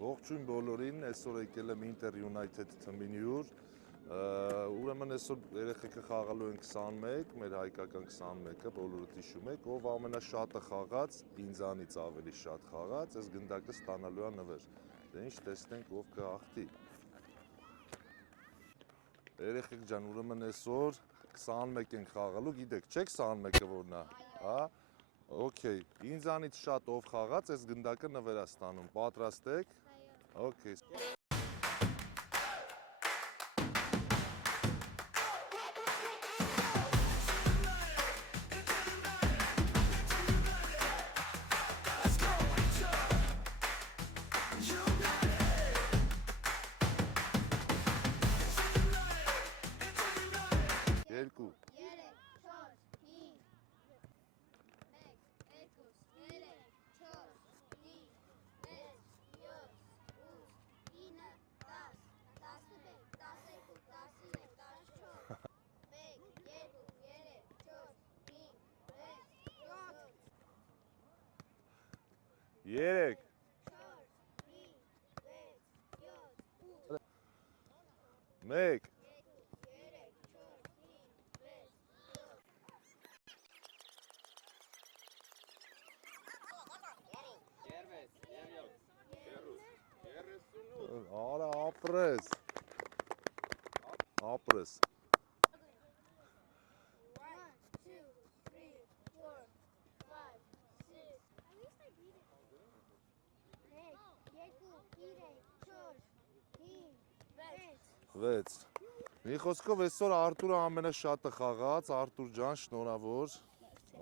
Ողջույն բոլորին, այսօր եկել եմ Inter United թմին հյուր, ուրեմն այսօր երեխեքը խաղալու են 21, մեր հայկական 21-ը, բոլորդ հիշում եք, ով ամենաշատը խաղաց, ինձանից ավելի շատ խաղաց, այս գնդակը ստանալու է նվեր, դե ինչ տեսնենք ով կհաղթի։ Երեխեք ջան, ուրեմն այսօր 21 ենք խաղալու, գիտեք, չէ 21-ը որն է, հա? Okay, ինձանից շատ ով խաղաց, այս գնդակը նվեր է ստանում, պատրաստ եք? Okay. Երկու Երեք մեկ Արա ապրես ապրես Վեց Մի խոսքով այսօր Արտուրը ամենաշատը խաղաց, Արտուր ջան, շնորհավոր,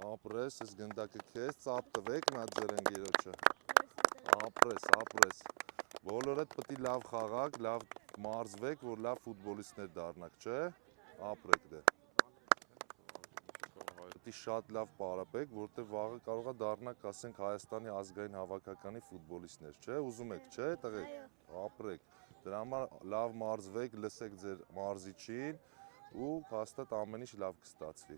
ապրես, այս գնդակը քեզ, ծափ տվեք, նա ձեր ընկերոջը, ապրես, բոլորդ պետք է լավ խաղաք, լավ մարզվեք, որ լավ ֆուտբոլիստներ դառնաք, չէ, ապրեք դե, պետք է շատ լավ պարապեք, որտեղ վաղը կարող է դառնաք, ասենք, Հայաստանի ազգային հավաքականի ֆուտբոլիստներ, չէ, ուզում եք, չէ, տղեկ, ապրեք Դրա համար լավ մարզվեք, լսեք ձեր մարզիչին ու հաստատ ամեն ինչ լավ կստացվի։